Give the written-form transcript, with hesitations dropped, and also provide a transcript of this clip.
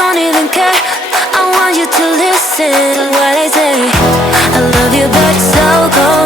don't even care. I want you to listen to what I say. I love you but you're so cold.